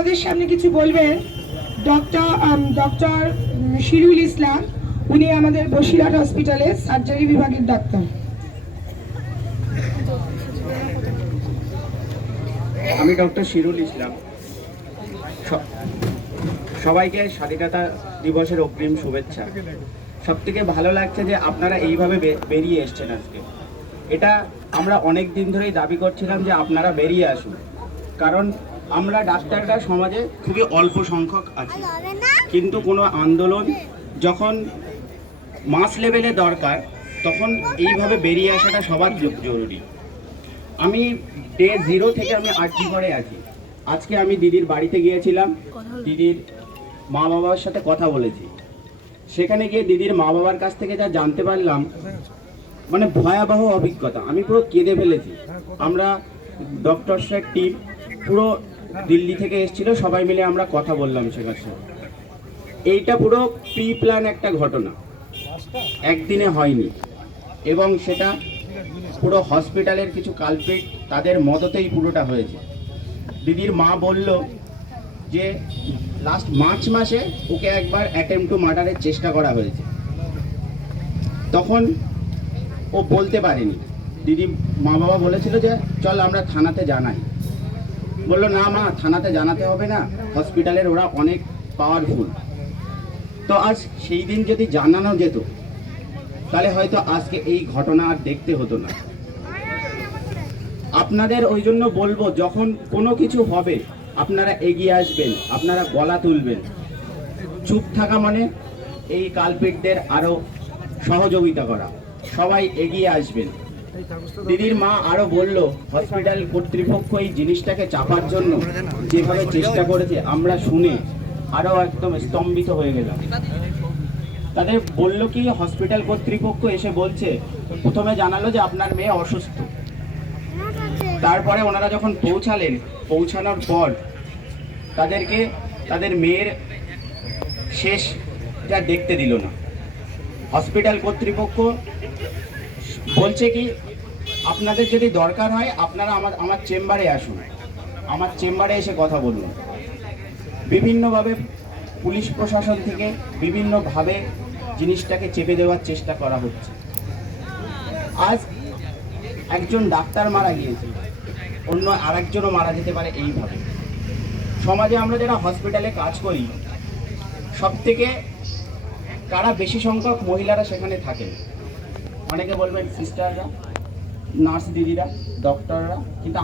আমাদের সামনে কিছু বলবেন ডক্টর ডক্টর শিরুল ইসলাম। উনি আমাদের বসিরহাট হসপিটালের সার্জারি বিভাগের ডাক্তার। আমি ডক্টর শিরুল ইসলাম। সবাইকে স্বাধীনতা দিবসের অগ্রিম শুভেচ্ছা। সব থেকে ভালো লাগছে যে আপনারা এইভাবে বেরিয়ে এসছেন আজকে। এটা আমরা অনেক দিন ধরেই দাবি করছিলাম যে আপনারা বেরিয়ে আসুন। কারণ আমরা ডাক্তাররা সমাজে খুবই অল্প সংখ্যক আছি। কিন্তু কোনো আন্দোলন যখন মাস লেভেলে দরকার তখন এইভাবে বেরিয়ে আসাটা সবার জরুরি। আমি ডে জিরো থেকে আমি আর্জি ঘরে আছি? আজকে আমি দিদির বাড়িতে গিয়েছিলাম দিদির মা বাবার সাথে কথা বলেছি। সেখানে গিয়ে দিদির মা বাবার কাছ থেকে যা জানতে পারলাম মানে ভয়াবহ অভিজ্ঞতা। আমি পুরো কেঁদে ফেলেছি। আমরা ডক্টরসের টিম পুরো দিল্লি থেকে এসেছিল, সবাই মিলে আমরা কথা বললাম সেখানে এইটা পুরো প্রি প্ল্যান একটা ঘটনা। একদিনে হয়নি। এবং সেটা পুরো হসপিটালের কিছু কালপিট তাদের মদতেই পুরোটা হয়েছে। দিদির মা বলল যে লাস্ট মার্চ মাসে ওকে একবার অ্যাটেম্প টু মার্ডারের চেষ্টা করা হয়েছে। তখন ও বলতে পারেনি। দিদি মা বাবা বলেছিল যে, চল আমরা থানাতে জানাই। বলল, না মা, থানাতে জানাতে হবে না, হসপিটালের ওরা অনেক পাওয়ারফুল তো আজ সেই দিন যদি জানানো যেত, তাহলে হয়তো আজকে এই ঘটনা আর দেখতে হতো না। আপনাদের ওই জন্য বলব, যখন কোনো কিছু হবে, আপনারা এগিয়ে আসবেন, আপনারা গলা তুলবেন। চুপ থাকা মানে এই কালপিটদের আরও সহযোগিতা করা। সবাই এগিয়ে আসবেন। দিদির মা আরও বলল হসপিটাল কর্তৃপক্ষ এই জিনিসটাকে চাপার জন্য যেভাবে চেষ্টা করেছে, আমরা শুনে আরও একদম স্তম্ভিত হয়ে গেলাম। তাদের বলল কি হসপিটাল কর্তৃপক্ষ এসে বলছে, প্রথমে জানালো যে আপনার মেয়ে অসুস্থ। তারপরে ওনারা যখন পৌঁছালেন, পৌঁছানোর পর তাদেরকে, তাদের মেয়ের শেষটা দেখতে দিল না। হসপিটাল কর্তৃপক্ষ বলছে কি, আপনাদের যদি দরকার হয়, আপনারা আমার আমার চেম্বারে আসুন। আমার চেম্বারে এসে কথা বলুন। বিভিন্নভাবে পুলিশ প্রশাসন থেকে বিভিন্নভাবে জিনিসটাকে চেপে দেওয়ার চেষ্টা করা হচ্ছে। আজ একজন ডাক্তার মারা গিয়েছে। অন্য আরেকজনও মারা যেতে পারে এইভাবে। সমাজে আমরা যারা হসপিটালে কাজ করি সব থেকে কারা বেশি সংখ্যক মহিলারা সেখানে থাকেন? অনেকে বলবেন সিস্টাররা নার্স দিদিরা ডক্টররা কিন্তু